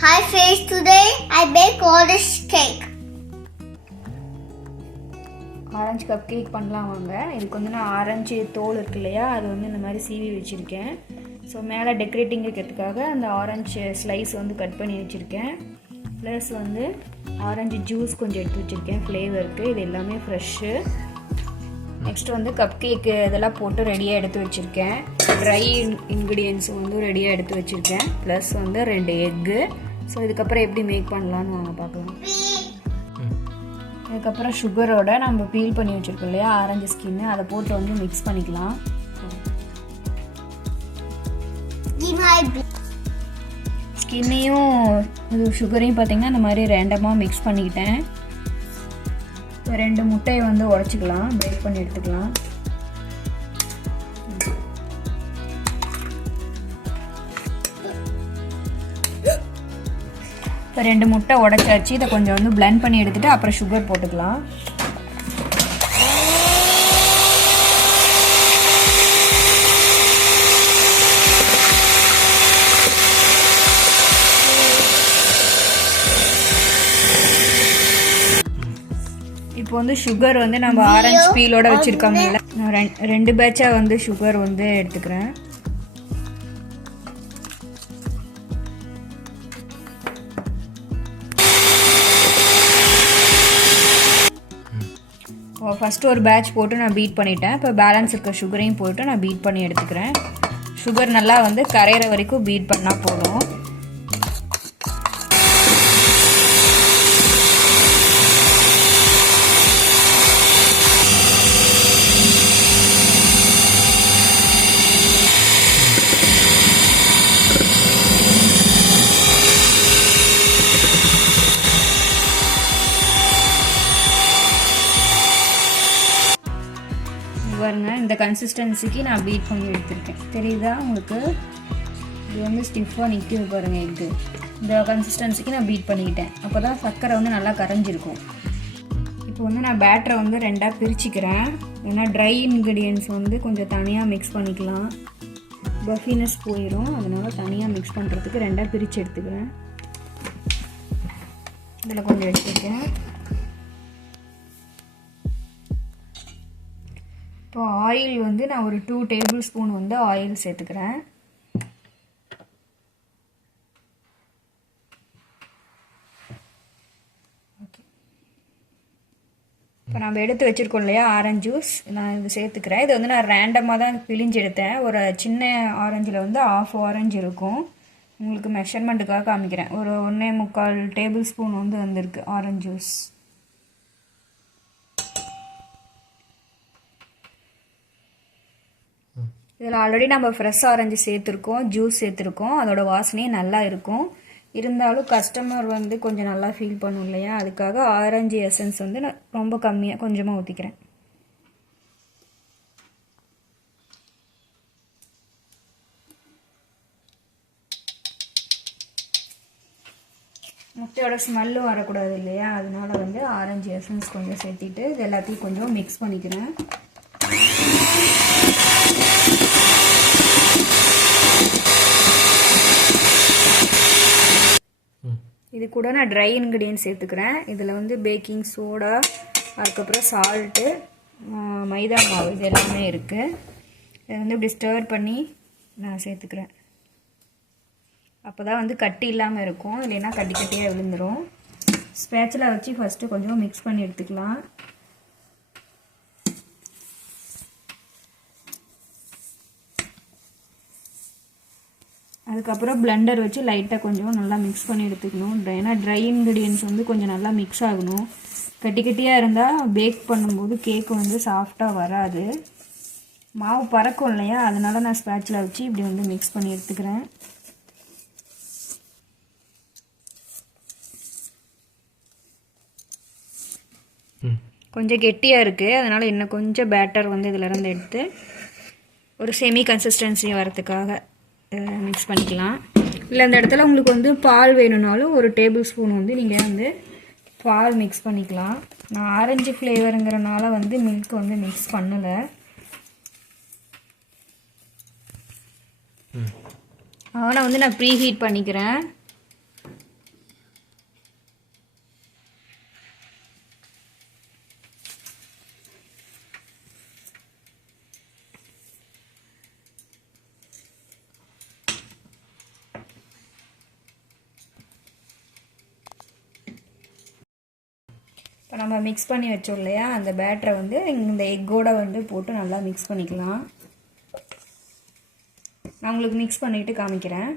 Hi friends, today I bake orange cake. Orange cup cake பண்ணலாம் வாங்க. இதுக்கு வந்து நான் ஆரஞ்சு தோல் இருக்கு இல்லையா, அது வந்து இந்த மாதிரி சீவி வச்சுருக்கேன். ஸோ மேலே டெக்கரேட்டிங் வைக்கிறதுக்காக அந்த ஆரஞ்சு ஸ்லைஸ் வந்து கட் பண்ணி வச்சுருக்கேன். ப்ளஸ் வந்து ஆரஞ்சு ஜூஸ் கொஞ்சம் எடுத்து வச்சுருக்கேன் ஃப்ளேவருக்கு. இது எல்லாமே ஃப்ரெஷ்ஷு. நெக்ஸ்ட் வந்து கப் கேக்கு இதெல்லாம் போட்டு ரெடியாக எடுத்து வச்சுருக்கேன். ட்ரை இன்க்ரீடியன்ஸ் வந்து ரெடியாக எடுத்து வச்சுருக்கேன். ப்ளஸ் வந்து 2 எக்கு. ஸோ இதுக்கப்புறம் எப்படி மேக் பண்ணலான்னு வாங்க பார்க்கலாம். அதுக்கப்புறம் சுகரோட நம்ம பீல் பண்ணி வச்சுருக்கோம் இல்லையா ஆரஞ்சு ஸ்கின்னு, அதை போட்டு வந்து மிக்ஸ் பண்ணிக்கலாம். ஸ்கின்னையும் இது சுகரையும் பார்த்திங்கன்னா இந்த மாதிரி ரேண்டமாக மிக்ஸ் பண்ணிக்கிட்டேன். இப்போ 2 முட்டையை வந்து உடச்சிக்கலாம், பிரேக் பண்ணி எடுத்துக்கலாம். இப்போ 2 முட்டை உடச்சாச்சு. இதை கொஞ்சம் வந்து பிளெண்ட் பண்ணி எடுத்துகிட்டு அப்புறம் சுகர் போட்டுக்கலாம். இப்போ வந்து சுகர் வந்து நம்ம ஆரஞ்சு பீலோட வச்சுருக்கோம்ல, நான் 2 பேட்சாக வந்து சுகர் வந்து எடுத்துக்கிறேன். ஃபஸ்ட்டு ஒரு பேட்ச் போட்டு நான் பீட் பண்ணிட்டேன். இப்போ பேலன்ஸ் இருக்க சுகரையும் போட்டு நான் பீட் பண்ணி எடுத்துக்கிறேன். சுகர் நல்லா வந்து கரையிற வரைக்கும் பீட் பண்ணால் போதும். பாருங்க, இந்த கன்சிஸ்டன்சிக்கு நான் பீட் பண்ணி எடுத்துருக்கேன். தெரியுதா உங்களுக்கு? இது வந்து ஸ்டிஃபாக நிற்கிது பாருங்கள். எக்கு இந்த கன்சிஸ்டன்சிக்கு நான் பீட் பண்ணிக்கிட்டேன். அப்போ தான் சர்க்கரை வந்து நல்லா கரைஞ்சிருக்கும். இப்போ வந்து நான் பேட்டரை வந்து 2ஆக பிரிச்சுக்கிறேன். ஏன்னா ட்ரை இன்க்ரீடியன்ஸ் வந்து கொஞ்சம் தனியாக மிக்ஸ் பண்ணிக்கலாம், பஃபினஸ் போயிடும். அதனால் தனியாக மிக்ஸ் பண்ணுறதுக்கு 2ஆக பிரித்து எடுத்துக்கிறேன். இதில் கொஞ்சம் எடுத்துக்கிறேன். இப்போ ஆயில் வந்து நான் ஒரு 2 டேபிள் ஸ்பூன் வந்து ஆயில் சேர்த்துக்கிறேன். ஓகே, இப்போ நம்ம எடுத்து வச்சுருக்கோம் இல்லையா ஆரஞ்சு ஜூஸ், நான் இது சேர்த்துக்கிறேன். இது வந்து நான் ரேண்டமாக தான் பிழிஞ்சு எடுத்தேன். ஒரு சின்ன ஆரஞ்சில் வந்து 1/2 ஆரஞ்சு இருக்கும். உங்களுக்கு மெஷர்மெண்ட்டுக்காக காமிக்கிறேன். ஒரு 1.25 டேபிள் ஸ்பூன் வந்து வந்திருக்கு ஆரஞ்சு ஜூஸ். இதில் ஆல்ரெடி நம்ம ஃப்ரெஷ் ஆரஞ்சு சேர்த்துருக்கோம், ஜூஸ் சேர்த்துருக்கோம். அதோட வாசனையே நல்லா இருக்கும். இருந்தாலும் கஸ்டமர் வந்து கொஞ்சம் நல்லா ஃபீல் பண்ணும் இல்லையா, அதுக்காக ஆரஞ்சு எசன்ஸ் வந்து நான் ரொம்ப கம்மியாக கொஞ்சமாக ஊற்றிக்கிறேன். முட்டையோட ஸ்மெல்லும் வரக்கூடாது இல்லையா, அதனால வந்து ஆரஞ்சு எசன்ஸ் கொஞ்சம் சேர்த்திட்டு இது எல்லாத்தையும் கொஞ்சம் மிக்ஸ் பண்ணிக்கிறேன். இது கூட நான் ட்ரை இன்க்ரீடியன்ட் சேர்த்துக்கிறேன். இதில் வந்து பேக்கிங் சோடா, அதுக்கப்புறம் சால்ட்டு, மைதா மாவு, இது எல்லாமே இருக்குது. இதை வந்து இப்படி ஸ்டர் பண்ணி நான் சேர்த்துக்கிறேன். அப்போ தான் வந்து கட்டி இல்லாமல் இருக்கும், இல்லைன்னா கட்டி கட்டியாக விழுந்துடும். ஸ்பேச்சுலா வச்சு ஃபஸ்ட்டு கொஞ்சம் மிக்ஸ் பண்ணி எடுத்துக்கலாம். அதுக்கப்புறம் பிளெண்டர் வச்சு லைட்டாக கொஞ்சம் நல்லா மிக்ஸ் பண்ணி எடுத்துக்கணும். ஏன்னா ட்ரை இன்க்ரீடியன்ஸ் வந்து கொஞ்சம் நல்லா மிக்ஸ் ஆகணும். கட்டி கட்டியாக இருந்தால் பேக் பண்ணும்போது கேக்கு வந்து சாஃப்டாக வராது, மாவு பறக்கும் இல்லையா, அதனால நான் ஸ்பேச்சுலா வச்சு இப்படி வந்து மிக்ஸ் பண்ணி எடுத்துக்கிறேன். கொஞ்சம் கெட்டியாக இருக்குது, அதனால் இன்னும் கொஞ்சம் பேட்டர் வந்து இதிலேருந்து எடுத்து ஒரு செமி கன்சிஸ்டன்சி வரத்துக்காக மிக்ஸ் பண்ணிக்கலாம். இல்லை அந்த இடத்துல உங்களுக்கு வந்து பால் வேணும்னாலும் ஒரு டேபிள் ஸ்பூன் வந்து நீங்கள் வந்து பால் மிக்ஸ் பண்ணிக்கலாம். நான் ஆரஞ்சு ஃப்ளேவருங்கிறனால வந்து மில்க் வந்து மிக்ஸ் பண்ணலை. அவனை வந்து நான் ப்ரீ ஹீட் பண்ணிக்கிறேன். இப்போ நம்ம மிக்ஸ் பண்ணி வச்சோம் இல்லையா, அந்த பேட்டரை வந்து இந்த எக்கோட வந்து போட்டு நல்லா மிக்ஸ் பண்ணிக்கலாம். நான் உங்களுக்கு மிக்ஸ் பண்ணிவிட்டு காமிக்கிறேன்.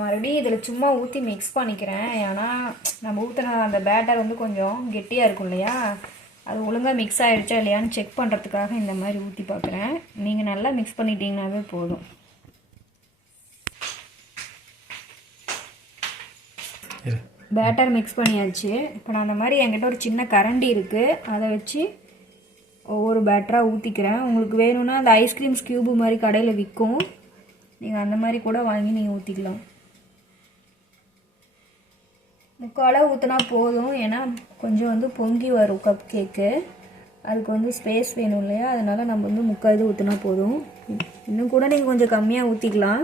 மறுபடியும் இதில் சும்மா ஊற்றி மிக்ஸ் பண்ணிக்கிறேன். ஏன்னா நம்ம ஊற்றின அந்த பேட்டர் வந்து கொஞ்சம் கெட்டியாக இருக்கும் இல்லையா, அது ஒழுங்காக மிக்ஸ் ஆகிடுச்சா இல்லையான்னு செக் பண்ணுறதுக்காக இந்த மாதிரி ஊற்றி பார்க்குறேன். நீங்கள் நல்லா மிக்ஸ் பண்ணிட்டீங்கன்னாவே போதும். பேட்டர் மிக்ஸ் பண்ணியாச்சு. இப்போ நான் அந்த மாதிரி என்கிட்ட ஒரு சின்ன கரண்டி இருக்குது, அதை வச்சு ஒவ்வொரு பேட்டராக ஊற்றிக்கிறேன். உங்களுக்கு வேணும்னா அந்த ஐஸ்கிரீம்ஸ் க்யூபு மாதிரி கடையில் விற்கும், நீங்கள் அந்த மாதிரி கூட வாங்கி நீங்கள் ஊற்றிக்கலாம். முக்கால் ஊற்றினா போதும், ஏன்னா கொஞ்சம் வந்து பொங்கி வரும் கப் கேக்கு. அதுக்கு வந்து ஸ்பேஸ் வேணும் இல்லையா, அதனால் நம்ம வந்து முக்கால் இது ஊற்றினா போதும். இன்னும் கூட நீங்கள் கொஞ்சம் கம்மியாக ஊற்றிக்கலாம்.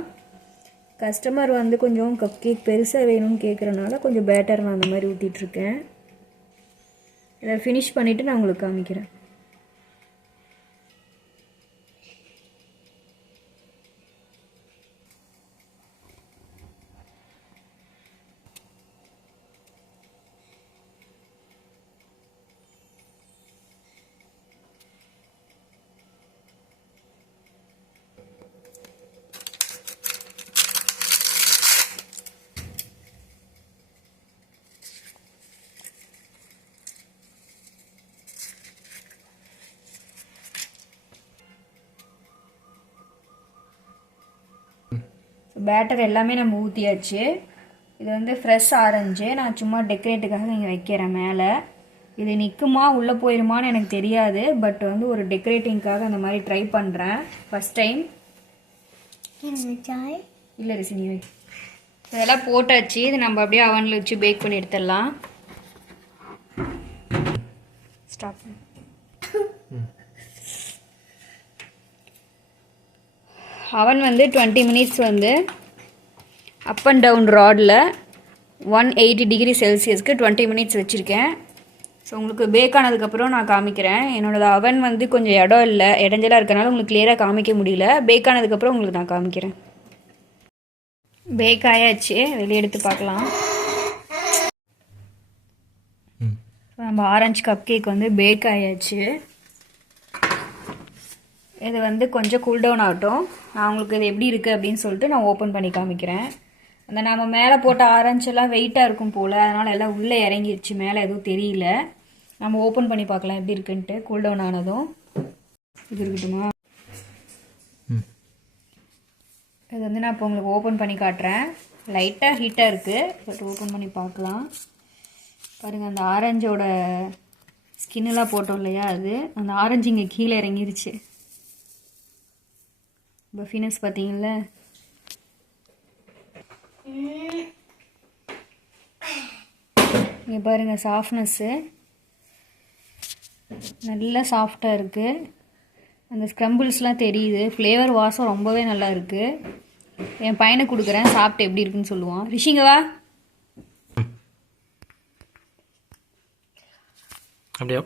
கஸ்டமர் வந்து கொஞ்சம் கப் கேக் பெருசாக வேணும்னு கேட்குறனால கொஞ்சம் பேட்டர் நான் அந்த மாதிரி ஊற்றிட்டுருக்கேன். இதை ஃபினிஷ் பண்ணிவிட்டு நான் உங்களுக்கு காமிக்கிறேன். பேட்டர் எல்லாமே நம்ம ஊற்றியாச்சு. இது வந்து ஃப்ரெஷ் ஆரஞ்சு, நான் சும்மா டெக்கரேட்டுக்காக இங்கே வைக்கிறேன் மேலே. இது நிற்குமா உள்ளே போயிடுமான்னு எனக்கு தெரியாது, பட் வந்து ஒரு டெக்கரேட்டிங்காக அந்த மாதிரி ட்ரை பண்ணுறேன் ஃபஸ்ட் டைம். இல்லை ரிசினி, இதெல்லாம் போட்டாச்சு. இது நம்ம அப்படியே அவனில் வச்சு பேக் பண்ணி எடுத்துடலாம். ஸ்டாப். அவன் வந்து 20 மினிட்ஸ் வந்து அப் அண்ட் டவுன் ராடில் 180 டிகிரி செல்சியஸ்க்கு 20 மினிட்ஸ் வச்சுருக்கேன். ஸோ உங்களுக்கு பேக் ஆனதுக்கப்புறம் நான் காமிக்கிறேன். என்னோடய அவன் வந்து கொஞ்சம் இடைஞ்சலாக இருக்கனால உங்களுக்கு கிளியராக காமிக்க முடியல. பேக் ஆனதுக்கப்புறம் உங்களுக்கு நான் காமிக்கிறேன். பேக் ஆயாச்சு, வெளியே எடுத்து பார்க்கலாம். நம்ம ஆரஞ்சு கப் கேக் வந்து பேக் ஆயாச்சு. இது வந்து கொஞ்சம் கூல் டவுன் ஆகட்டும். நான் உங்களுக்கு இது எப்படி இருக்குது அப்படின்னு சொல்லிட்டு நான் ஓப்பன் பண்ணி காமிக்கிறேன். அந்த நம்ம மேலே போட்ட ஆரஞ்செல்லாம் வெயிட்டாக இருக்கும் போல், அதனால் எல்லாம் உள்ளே இறங்கிடுச்சு, மேலே எதுவும் தெரியல. நம்ம ஓப்பன் பண்ணி பார்க்கலாம் எப்படி இருக்குன்ட்டு. கூல் டவுன் ஆனதும் இது இருக்கட்டுமா, இது வந்து நான் இப்போ உங்களுக்கு ஓப்பன் பண்ணி காட்டுறேன். லைட்டாக ஹீட்டாக இருக்குது, பட் ஓப்பன் பண்ணி பார்க்கலாம். பாருங்கள், அந்த ஆரஞ்சோட ஸ்கின்னெல்லாம் போட்டோம் இல்லையா, அது அந்த ஆரஞ்சு இங்கே கீழே இறங்கிருச்சு. பஃபினஸ் பார்த்தீங்களா, இங்கே பாருங்கள் சாஃப்ட்னஸ்ஸு நல்லா சாஃப்டாக இருக்குது. அந்த ஸ்க்ரம்பிள்ஸ்லாம் தெரியுது. ஃப்ளேவர் வாசம் ரொம்பவே நல்லா இருக்குது. என் பையனுக்கு கொடுக்குறேன், சாப்பிட்டு எப்படி இருக்குன்னு சொல்லுவான். ரிஷிங்கவா அப்படியா?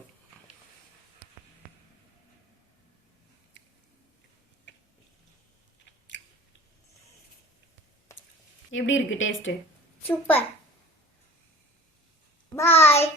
எப்படி இருக்கு டேஸ்ட்டு? சூப்பர். பாய்.